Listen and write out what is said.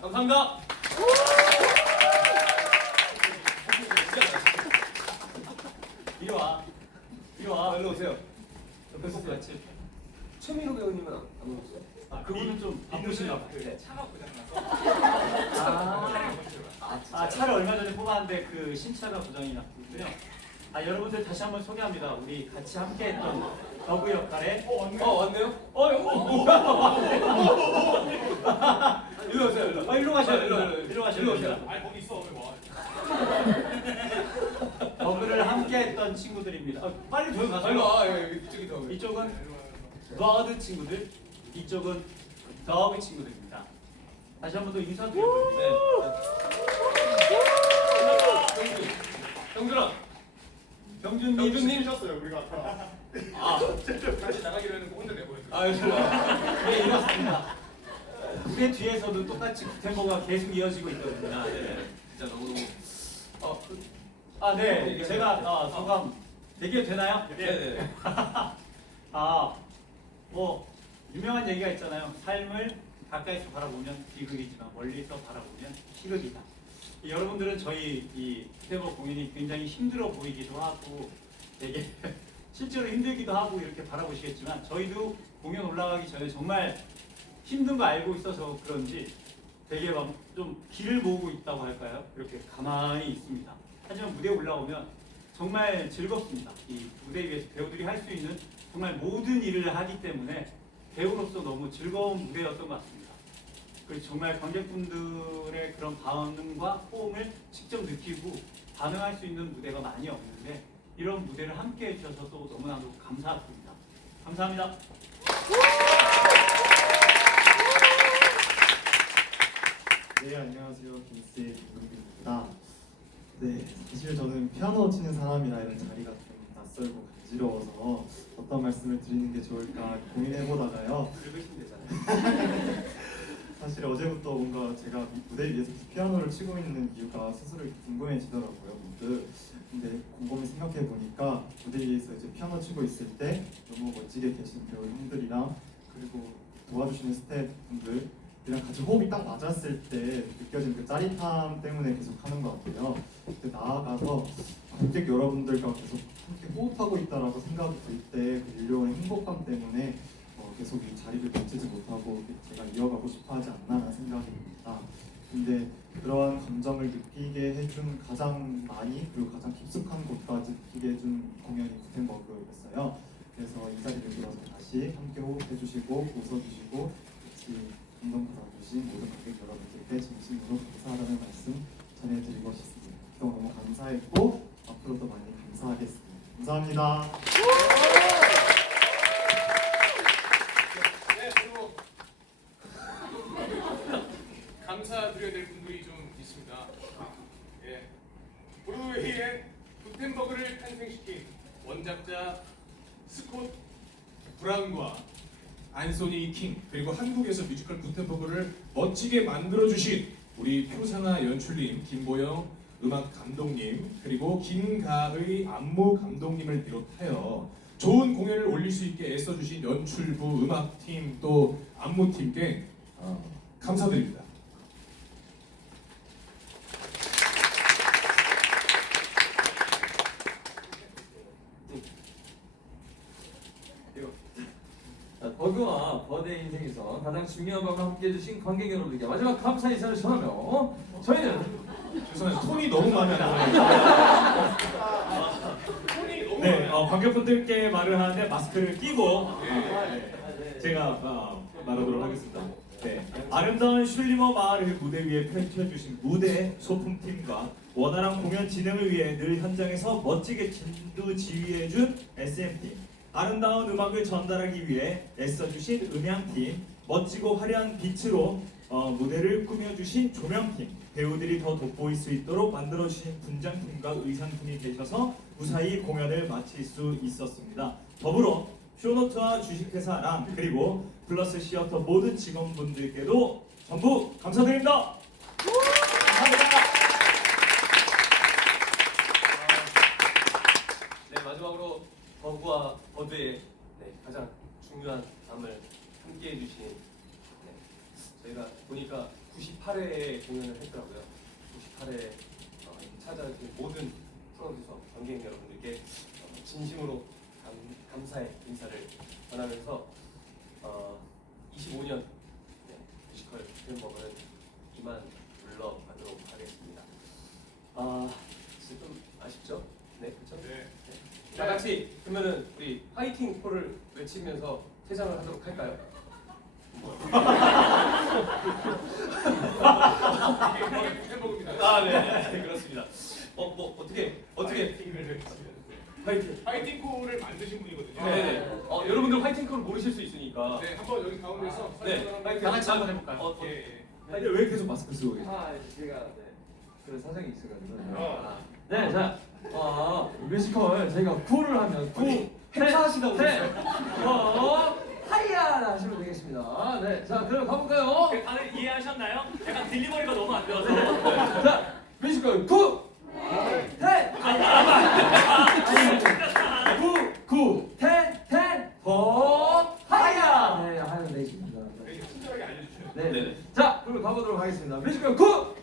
부탁드립니다. 감사합니다. 이리 와. 이리 와. 일로 오세요. 옆에서 같이. 최민호 배우님은 안, 안 오셨어요? 아, 그분은 좀 바쁘신가 봐요. 네. 차가 고장나서 아, 아, 차를 얼마 전에 뽑았는데 그 신차가 고장이 났군요. 아, 여러분들 다시 한번 소개합니다. 우리 같이 함께했던 더그 역할의 어, 왔네요? 어, 어, 뭐야? 일로 오세요, 일로. 아, 일로 가셔야 일로. 일로, 일로 가셔야 일로 됩니다. 오세요. 아니 거기 있어 왜 와? 더그를 함께했던 친구들입니다. 아, 빨리 조용 일로 가세요. 와, 여기 이쪽이 더. 이쪽은 버드 친구들, 이쪽은 더그 친구들입니다. 다시 한 번 더 인사드려요. 네. 경준. 경준아. 경준님, 경준님. 셨어요 우리가 아까. 아, 다시 나가기로 했는데 혼자 내버렸어요. 아, 일로 와. 네, 이렇습니다. 무대 뒤에서도 똑같이 템포가 계속 이어지고 있거든요. 아, 네. 진짜 너무너무. 어, 그, 아, 네. 제가 아, 소감 얘기해도 되나요? 네네. 아, 뭐 유명한 얘기가 있잖아요. 삶을 가까이서 바라보면 비극이지만 멀리서 바라보면 희극이다. 여러분들은 저희 이 스테버 공연이 굉장히 힘들어 보이기도 하고 되게 실제로 힘들기도 하고 이렇게 바라보시겠지만 저희도 공연 올라가기 전에 정말 힘든 거 알고 있어서 그런지 되게 막 좀 길을 모으고 있다고 할까요? 이렇게 가만히 있습니다. 하지만 무대에 올라오면 정말 즐겁습니다. 이 무대 위에서 배우들이 할 수 있는 정말 모든 일을 하기 때문에 배우로서 너무 즐거운 무대였던 것 같습니다. 그리고 정말 관객분들의 그런 반응과 호응을 직접 느끼고 반응할 수 있는 무대가 많이 없는데 이런 무대를 함께 해주셔서 또 너무나도 감사합니다. 감사합니다. 네 안녕하세요 김스의 김동빈입니다. 네 사실 저는 피아노 치는 사람이라 이런 자리가 좀 낯설고 간지러워서 어떤 말씀을 드리는 게 좋을까 고민해 보다가요. 긁으시면 되잖아요. 사실 어제부터 뭔가 제가 무대 위에서 피아노를 치고 있는 이유가 스스로 궁금해지더라고요 문득. 근데 곰곰이 생각해 보니까 무대 위에서 이제 피아노 치고 있을 때 너무 멋지게 계신 배우 형들이랑 그리고 도와주시는 스태프분들 이랑 같이 호흡이 딱 맞았을 때 느껴진 그 짜릿함 때문에 계속 하는 것 같아요. 근데 나아가서 관객 여러분들과 계속 함께 호흡하고 있다라고 생각이 들때그 밀려오는 행복감 때문에 어, 계속 이 자리를 놓치지 못하고 제가 이어가고 싶어 하지 않나라는 생각이 듭니다. 근데 그러한 감정을 느끼게 해준 가장 많이 그리고 가장 깊숙한 곳까지 느끼게 해준 공연이 구텐버그였어요. 그래서 이 자리를 빌어서 다시 함께 호흡해 주시고 웃어 주시고 같이 감동 받아주신 모든 관객 여러분들께 진심으로 감사하다는 말씀 전해드리고 싶습니다. 그동안 너무 감사했고 앞으로도 많이 감사하겠습니다. 감사합니다. 네 감사드려야 될 분들이 좀 있습니다. 예, 브로드웨이의 구텐버그를 탄생시킨 원작자 스콧 브라운과 안소니 킹 그리고 한국에서 뮤지컬 구텐버그를 멋지게 만들어 주신 우리 표상아 연출님, 김보영 음악 감독님 그리고 김가의 안무 감독님을 비롯하여 좋은 공연을 올릴 수 있게 애써주신 연출부 음악팀 또 안무팀께 어, 감사드립니다. 자, 버그와 버드의 인생에서 가장 중요한 밤을 함께 해 주신 관객 여러분들께 마지막 감사 인사를 전하며 저희는 죄송해요 톤이 너무 마음에 안 들어요. 톤이 너무 네, 많아요. 어, 관객분들께 말을 하는데 마스크를 끼고 예. 제가 어, 말하도록 하겠습니다. 네, 아름다운 슐리머 마을을 무대 위에 펼쳐주신 무대 소품팀과 원활한 공연 진행을 위해 늘 현장에서 멋지게 진두 지휘해준 SM팀, 아름다운 음악을 전달하기 위해 애써주신 음향팀, 멋지고 화려한 빛으로 어, 무대를 꾸며주신 조명팀, 배우들이 더 돋보일 수 있도록 만들어주신 분장팀과 의상팀이 계셔서 무사히 공연을 마칠 수 있었습니다. 더불어 쇼노트와 주식회사 람 그리고 플러스 시어터 모든 직원분들께도 전부 감사드립니다. 감사합니다. 네, 마지막으로 버그와 버드의 네, 가장 중요한 밤을 함께 해주신 네, 저희가 보니까 98회 58회 공연을 했더라고요. 58회 어, 찾아주신 모든 프로듀서, 관객 여러분들께 어, 진심으로 감, 감사의 인사를 전하면서 어, 25년 네, 뮤지컬 멤버는 이만 물러가도록 하겠습니다. 아, 좀 아쉽죠? 네, 그렇죠? 네. 다 같이 그러면은 우리 화이팅 코를 외치면서 퇴장을 하도록 할까요? 아, 네, 네, 그렇습니다. 어, 뭐 어떻게 어떻게. 화이팅? 화이팅 코를 만드신 분이거든요. 네, 네. 어, 여러분들 화이팅 코를 모르실 수 있으니까. 네, 한번 여기 가운데서 네, 설명을 한번. 다 같이 한번 해볼까요? 어, 어, 예, 예. 근데 왜 계속 마스크 쓰고 계세요? 아, 제가 네. 그런 사정이 있어가지고. 어. 네, 자, 어, 뮤지컬 저희가 구를 하면 구, 행사하시다고 네, 어, 하이야 하시면 되겠습니다. 네, 자, 그럼 가볼까요? 다들 이해하셨나요? 약간 딜리버리가 너무 안 되어서. 자, 뮤지컬 구, 태, 아니, 아니, 구, 구, 태, 태, 버, 하이야. 네, 하면 되겠습니다. 네. 이렇게 친절하게 알려주셔야 네, 네, 네. 자, 그럼 가보도록 하겠습니다. 뮤지컬 구, 구,